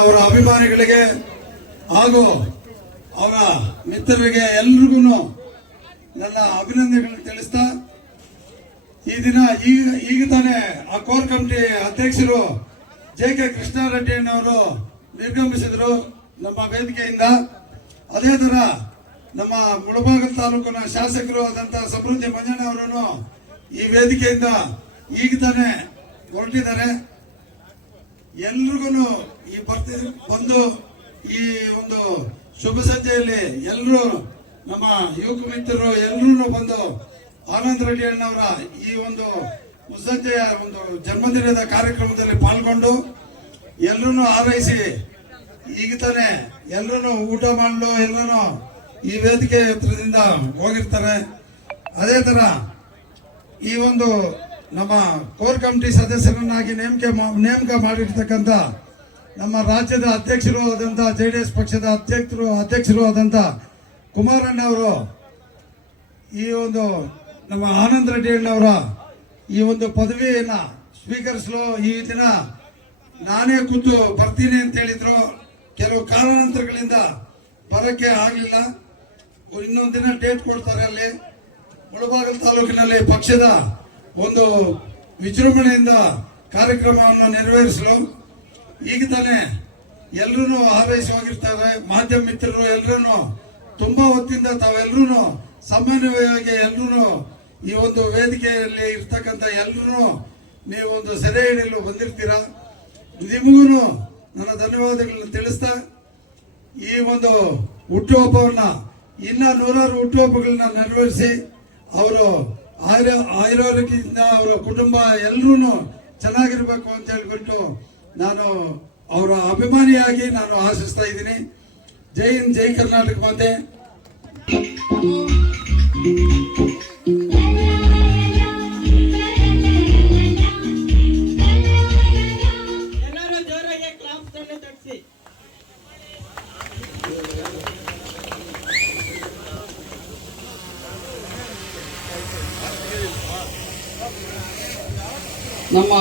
ಅವರ ಅಭಿಮಾನಿಗಳಿಗೆ ಹಾಗೂ ಅವರ ಮಿತ್ರರಿಗೆ ಎಲ್ರಿಗೂ ನನ್ನ ಅಭಿನಂದನೆಗಳನ್ನು ತಿಳಿಸ್ತಾ ಈ ದಿನ ಈಗ ತಾನೇ ಆ ಕೋರ್ ಕಮಿಟಿ ಅಧ್ಯಕ್ಷರು ಜೆ.ಕೆ. ಕೃಷ್ಣಾರೆಡ್ಡಿ ಅವರು ನಿರ್ಗಮಿಸಿದರು ನಮ್ಮ ವೇದಿಕೆಯಿಂದ. ಅದೇ ತರ ನಮ್ಮ ಮುಳಬಾಗಿಲು ತಾಲೂಕಿನ ಶಾಸಕರು ಆದಂತಹ ಸಮೃದ್ಧಿ ಮಂಜಣ್ಣ ಅವರನ್ನು ಈ ವೇದಿಕೆಯಿಂದ ಈಗ ತಾನೇ ಹೊರಟಿದ್ದಾರೆ. ಎಲ್ರಿಗೂ ಈ ಬಂದು ಈ ಒಂದು ಶುಭ ಸಂಜೆಯಲ್ಲಿ ಎಲ್ಲರೂ ನಮ್ಮ ಯುವಕ ಮಿತ್ರರು ಎಲ್ಲರೂ ಬಂದು ಆನಂದ್ ರೆಡ್ಡಿ ಅಣ್ಣವರ ಈ ಒಂದು ಮುಸ್ಸಂಜೆಯ ಒಂದು ಜನ್ಮದಿನದ ಕಾರ್ಯಕ್ರಮದಲ್ಲಿ ಪಾಲ್ಗೊಂಡು ಎಲ್ಲರೂ ಹಾರೈಸಿ ಈಗ ತಾನೇ ಎಲ್ಲರೂ ಊಟ ಮಾಡಲು ಎಲ್ಲರೂ ಈ ವೇದಿಕೆ ಹತ್ರದಿಂದ ಹೋಗಿರ್ತಾರೆ. ಅದೇ ತರ ಈ ಒಂದು ನಮ್ಮ ಕೋರ್ ಕಮಿಟಿ ಸದಸ್ಯರನ್ನಾಗಿ ನೇಮಕ ಮಾಡಿರ್ತಕ್ಕಂಥ ನಮ್ಮ ರಾಜ್ಯದ ಅಧ್ಯಕ್ಷರು ಆದಂತಹ JDS ಪಕ್ಷದ ಅಧ್ಯಕ್ಷರು ಆದಂತ ಕುಮಾರಣ್ಣ ಅವರು ಈ ಒಂದು ನಮ್ಮ ಆನಂದ್ ರೆಡ್ಡಿ ಅಣ್ಣವರ ಈ ಒಂದು ಪದವಿಯನ್ನ ಸ್ವೀಕರಿಸಲು ಈ ದಿನ ನಾನೇ ಖುದ್ದು ಬರ್ತೀನಿ ಅಂತ ಹೇಳಿದ್ರು. ಕೆಲವು ಕಾರಣಾಂತರಗಳಿಂದ ಬರಕ್ಕೆ ಆಗಲಿಲ್ಲ. ಇನ್ನೊಂದು ದಿನ ಡೇಟ್ ಕೊಡ್ತಾರೆ. ಅಲ್ಲಿ ಮುಳಬಾಗಿಲು ತಾಲೂಕಿನಲ್ಲಿ ಪಕ್ಷದ ಒಂದು ವಿಜೃಂಭಣೆಯಿಂದ ಕಾರ್ಯಕ್ರಮವನ್ನು ನೆರವೇರಿಸಲು ಈಗ ತಾನೇ ಎಲ್ಲರೂ ಹಾರೈಸಿ ಹೋಗಿರ್ತಾರೆ. ಮಾಧ್ಯಮ ಮಿತ್ರರು ಎಲ್ಲರೂ ತುಂಬಾ ಹೊತ್ತಿಂದ ತಾವೆಲ್ಲರೂ ಸಾಮಾನ್ಯವಾಗಿ ಎಲ್ಲರೂ ಈ ಒಂದು ವೇದಿಕೆಯಲ್ಲಿ ಇರ್ತಕ್ಕಂಥ ಎಲ್ಲರೂ ನೀವು ಒಂದು ಸೆರೆ ಹಿಡಿಯಲು ಬಂದಿರ್ತೀರಾ. ನಿಮಗೂ ನನ್ನ ಧನ್ಯವಾದಗಳನ್ನು ತಿಳಿಸ್ತಾ ಈ ಒಂದು ಹುಟ್ಟುಹಬ್ಬವನ್ನ ಇನ್ನ ನೂರಾರು ಹುಟ್ಟುಹಬ್ಬಗಳನ್ನ ನೆರವೇರಿಸಿ ಅವರು ಆಯುರ್ವೇದದಿಂದ ಅವರ ಕುಟುಂಬ ಎಲ್ಲರೂ ಚೆನ್ನಾಗಿರ್ಬೇಕು ಅಂತ ಹೇಳ್ಬಿಟ್ಟು ನಾನು ಅವರ ಅಭಿಮಾನಿಯಾಗಿ ನಾನು ಆಶಿಸ್ತಾ ಇದ್ದೀನಿ. ಜೈ ಹಿಂದ್, ಜೈ ಕರ್ನಾಟಕ ಮಾತೆ. ನಮ್ಮ